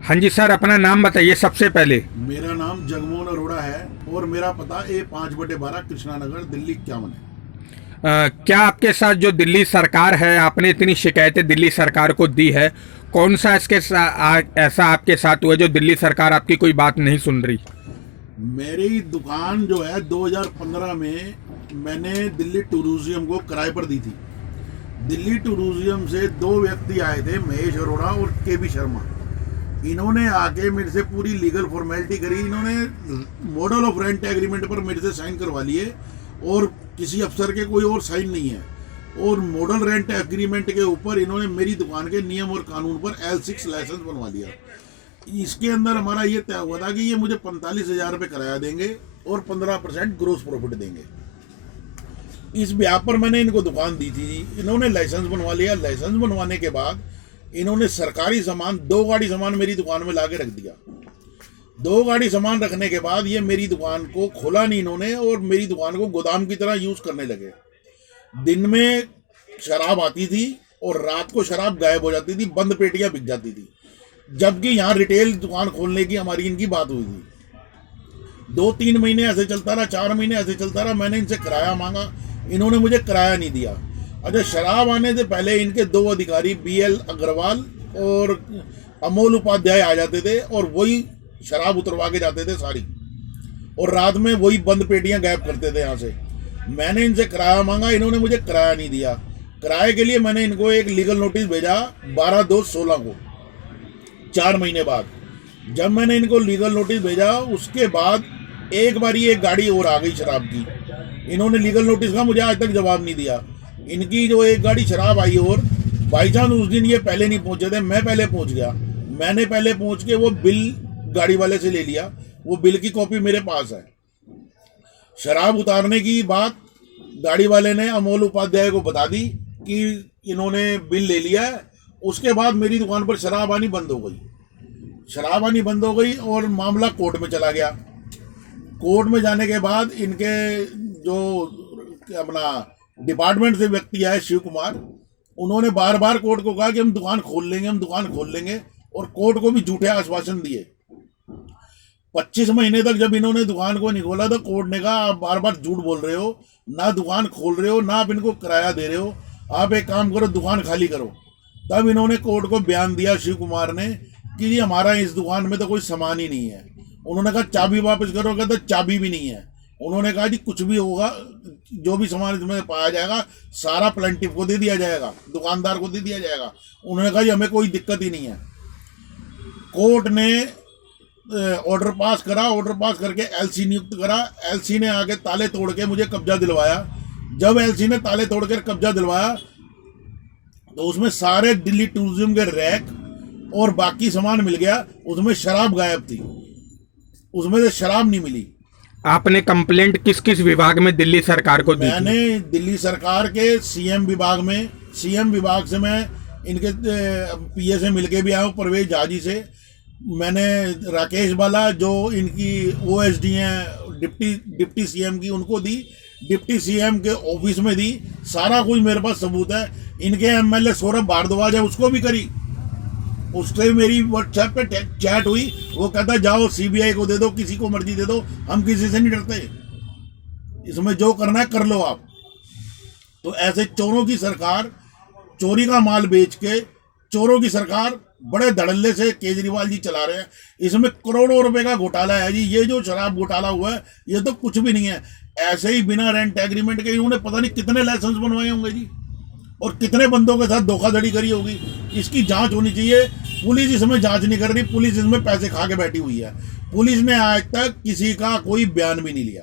हाँ जी सर, अपना नाम बताइए सबसे पहले। मेरा नाम जगमोहन अरोड़ा है और मेरा पता A5/12 कृष्णा नगर दिल्ली 51 है। क्या आपके साथ जो दिल्ली सरकार है, आपने इतनी शिकायतें दिल्ली सरकार को दी है, कौन सा ऐसा आपके साथ हुआ है जो दिल्ली सरकार आपकी कोई बात नहीं सुन रही? मेरी दुकान जो है 2015 में मैंने दिल्ली टूरिज्म को किराए पर दी थी। दिल्ली टूरिज्म से दो व्यक्ति आए थे, महेश अरोड़ा और KB शर्मा। इन्होंने आके मेरे से पूरी लीगल फॉर्मेलिटी करी। इन्होंने मॉडल ऑफ रेंट एग्रीमेंट पर मेरे से साइन करवा लिए और किसी अफसर के कोई और साइन नहीं है। और मॉडल रेंट एग्रीमेंट के ऊपर इन्होंने मेरी दुकान के नियम और कानून पर L6 लाइसेंस बनवा लिया। इसके अंदर हमारा ये तय हुआ था कि ये मुझे 45,000 रुपये किराया देंगे और 15% ग्रोस प्रॉफिट देंगे। इस ब्याह पर मैंने इनको दुकान दी थी। इन्होंने लाइसेंस बनवा लिया। लाइसेंस बनवाने के बाद इन्होंने सरकारी सामान, 2 गाड़ी सामान मेरी दुकान में ला के रख दिया। 2 गाड़ी सामान रखने के बाद ये मेरी दुकान को खोला नहीं इन्होंने और मेरी दुकान को गोदाम की तरह यूज करने लगे। दिन में शराब आती थी और रात को शराब गायब हो जाती थी, बंद पेटियां बिक जाती थी। जबकि यहाँ रिटेल दुकान खोलने की हमारी इनकी बात हुई थी। 2-3 महीने ऐसे चलता रहा, 4 महीने ऐसे चलता रहा। मैंने इनसे किराया मांगा, इन्होंने मुझे किराया नहीं दिया। अच्छा, शराब आने से पहले इनके 2 अधिकारी BL अग्रवाल और अमोल उपाध्याय आ जाते थे और वही शराब उतरवा के जाते थे सारी, और रात में वही बंद पेटियां गायब करते थे यहाँ से। मैंने इनसे किराया मांगा, इन्होंने मुझे किराया नहीं दिया। किराए के लिए मैंने इनको एक लीगल नोटिस भेजा 12/2/16 को, 4 महीने बाद। जब मैंने इनको लीगल नोटिस भेजा उसके बाद एक बारी एक गाड़ी और आ गई शराब की। इन्होंने लीगल नोटिस का मुझे आज तक जवाब नहीं दिया। इनकी जो एक गाड़ी शराब आई, और बाई चांस उस दिन ये पहले नहीं पहुंचे थे, मैं पहले पहुंच गया। मैंने पहले पहुंच के वो बिल गाड़ी वाले से ले लिया। वो बिल की कॉपी मेरे पास है। शराब उतारने की बात गाड़ी वाले ने अमोल उपाध्याय को बता दी कि इन्होंने बिल ले लिया है। उसके बाद मेरी दुकान पर शराब आनी बंद हो गई। शराब आनी बंद हो गई और मामला कोर्ट में चला गया। कोर्ट में जाने के बाद इनके जो अपना डिपार्टमेंट से व्यक्ति आए, शिव कुमार, उन्होंने बार बार कोर्ट को कहा कि हम दुकान खोल लेंगे, हम दुकान खोल लेंगे, और कोर्ट को भी झूठे आश्वासन दिए। 25 महीने तक जब इन्होंने दुकान को नहीं खोला तो कोर्ट ने कहा आप बार बार झूठ बोल रहे हो, ना दुकान खोल रहे हो, ना आप इनको किराया दे रहे हो, आप एक काम करो, दुकान खाली करो। तब इन्होंने कोर्ट को बयान दिया शिव कुमार ने कि जी हमारा इस दुकान में तो कोई सामान ही नहीं है। उन्होंने कहा चाबी वापस करोगे, तो चाबी भी नहीं है। उन्होंने कहा जी कुछ भी होगा, जो भी सामान इसमें पाया जाएगा सारा प्लेंटिफ को दे दिया जाएगा, दुकानदार को दे दिया जाएगा। उन्होंने कहा जी हमें कोई दिक्कत ही नहीं है। कोर्ट ने ऑर्डर पास करा, ऑर्डर पास करके LC नियुक्त करा। LC ने आके ताले तोड़ के मुझे कब्जा दिलवाया। जब LC ने ताले तोड़ कर कब्जा दिलवाया तो उसमें सारे दिल्ली टूरिज्म के रैक और बाकी सामान मिल गया। उसमें शराब गायब थी, उसमें से शराब नहीं मिली। आपने कंप्लेंट किस किस विभाग में दिल्ली सरकार को दी थी? मैंने दिल्ली सरकार के CM विभाग में, CM विभाग से मैं इनके PA से मिलके भी आया हूँ, परवेज झा जी से। मैंने राकेश बाला जो इनकी OSD हैं डिप्टी CM की, उनको दी। डिप्टी CM के ऑफिस में दी। सारा कुछ मेरे पास सबूत है। इनके MLA सौरभ भारद्वाज है, उसको भी करी। उससे मेरी व्हाट्सएप पे चैट हुई। वो कहता जाओ CBI को दे दो, किसी को मर्जी दे दो, हम किसी से नहीं डरते, इसमें जो करना है कर लो आप। तो ऐसे चोरों की सरकार, चोरी का माल बेच के चोरों की सरकार बड़े धड़ल्ले से केजरीवाल जी चला रहे हैं। इसमें करोड़ों रुपए का घोटाला है जी। ये जो शराब घोटाला हुआ है ये तो कुछ भी नहीं है। ऐसे ही बिना रेंट एग्रीमेंट के इन्होंने पता नहीं कितने लाइसेंस बनवाए होंगे जी, और कितने बंदों के साथ धोखाधड़ी करी होगी। इसकी जांच होनी चाहिए। पुलिस इसमें जांच नहीं कर रही, पुलिस इसमें पैसे खा के बैठी हुई है। पुलिस ने आज तक किसी का कोई बयान भी नहीं लिया।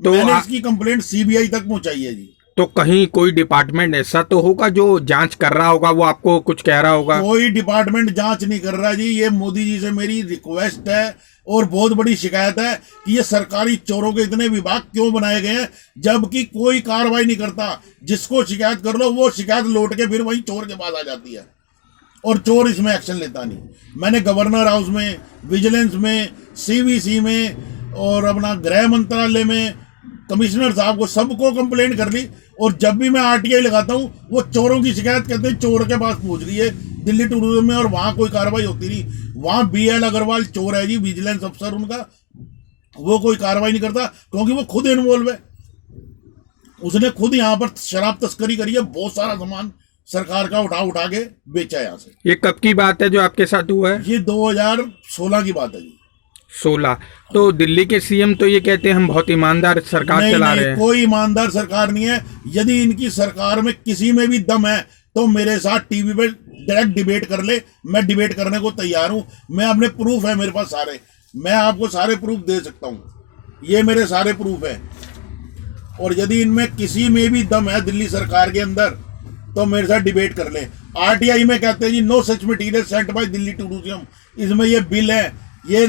तो मैंने इसकी कंप्लेंट CBI तक पहुंचाई है जी। तो कहीं कोई डिपार्टमेंट ऐसा तो होगा जो जांच कर रहा होगा, वो आपको कुछ कह रहा होगा? कोई डिपार्टमेंट जांच नहीं कर रहा जी। ये मोदी जी से मेरी रिक्वेस्ट है और बहुत बड़ी शिकायत है कि ये सरकारी चोरों के इतने विभाग क्यों बनाए गए हैं, जबकि कोई कार्रवाई नहीं करता। जिसको शिकायत कर लो वो शिकायत लौट के फिर वही चोर के पास आ जाती है, और चोर इसमें एक्शन लेता नहीं। मैंने गवर्नर हाउस में, विजिलेंस में, CVC में और अपना गृह मंत्रालय में कमिश्नर साहब को सबको कंप्लेंट कर ली। और जब भी मैं RTI लगाता हूँ वो चोरों की शिकायत करते हैं, चोर के पास पहुंच रही है दिल्ली टूरिज्म में, और वहां कोई कार्रवाई होती नहीं। वहां BL अग्रवाल चोर है जी, विजिलेंस अफसर उनका, वो कोई कार्रवाई नहीं करता क्योंकि वो खुद इन्वॉल्व है। उसने खुद यहाँ पर शराब तस्करी करी है, बहुत सारा सामान सरकार का उठा उठा के बेचा है यहाँ से। ये कब की बात है जो आपके साथ हुआ है? ये 2016 की बात है जी। 16। तो दिल्ली के सीएम तो ये कहते हैं हम बहुत ईमानदार सरकार नहीं, चला नहीं, रहे हैं। कोई ईमानदार सरकार नहीं है। यदि इनकी सरकार में किसी में भी दम है तो मेरे साथ टीवी पे डायरेक्ट डिबेट कर ले, मैं डिबेट करने को तैयार हूं। मैं अपने प्रूफ है मेरे पास सारे, मैं आपको सारे प्रूफ दे सकता हूं, ये मेरे सारे प्रूफ है। और यदि इनमें किसी में भी दम है दिल्ली सरकार के अंदर तो मेरे साथ डिबेट कर ले। RTI में कहते हैं जी no such material sent by Delhi tourism, इसमें ये बिल है, ये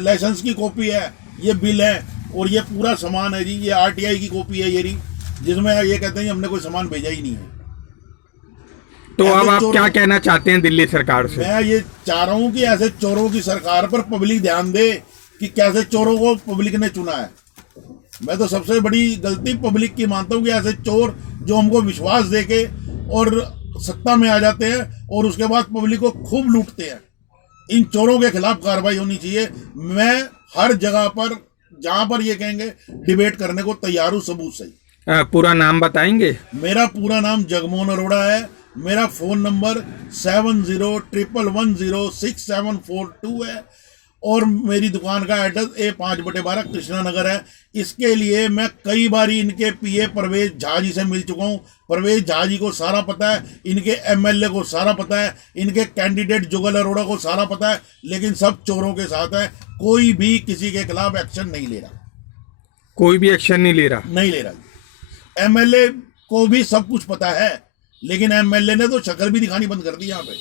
लाइसेंस की कॉपी है, ये बिल है और ये पूरा सामान है जी। ये RTI की कॉपी है ये रही, जिसमें ये कहते हैं हमने कोई सामान भेजा ही नहीं है। तो अब आप क्या कहना चाहते हैं दिल्ली सरकार से? मैं ये चाह रहा हूँ कि ऐसे चोरों की सरकार पर पब्लिक ध्यान दे कि कैसे चोरों को पब्लिक ने चुना है। मैं तो सबसे बड़ी गलती पब्लिक की मानता हूँ कि ऐसे चोर जो हमको विश्वास देके और सत्ता में आ जाते हैं और उसके बाद पब्लिक को खूब लूटते हैं, इन चोरों के खिलाफ कार्रवाई होनी चाहिए। मैं हर जगह पर जहां पर ये कहेंगे डिबेट करने को तैयार हूँ, सबूत सही। पूरा नाम बताएंगे? मेरा पूरा नाम जगमोहन अरोड़ा है। मेरा फोन नंबर 7011106742 है और मेरी दुकान का एड्रेस A5/12 कृष्णा नगर है। इसके लिए मैं कई बार इनके PA परवेज झा जी से मिल चुका हूँ। परवेज झा जी को सारा पता है, इनके MLA को सारा पता है, इनके कैंडिडेट जुगल अरोड़ा को सारा पता है, लेकिन सब चोरों के साथ है। कोई भी किसी के खिलाफ एक्शन नहीं ले रहा, कोई भी एक्शन नहीं ले रहा? नहीं ले रहा। MLA को भी सब कुछ पता है, लेकिन MLA ने तो शक्ल भी दिखानी बंद कर दी यहाँ पे।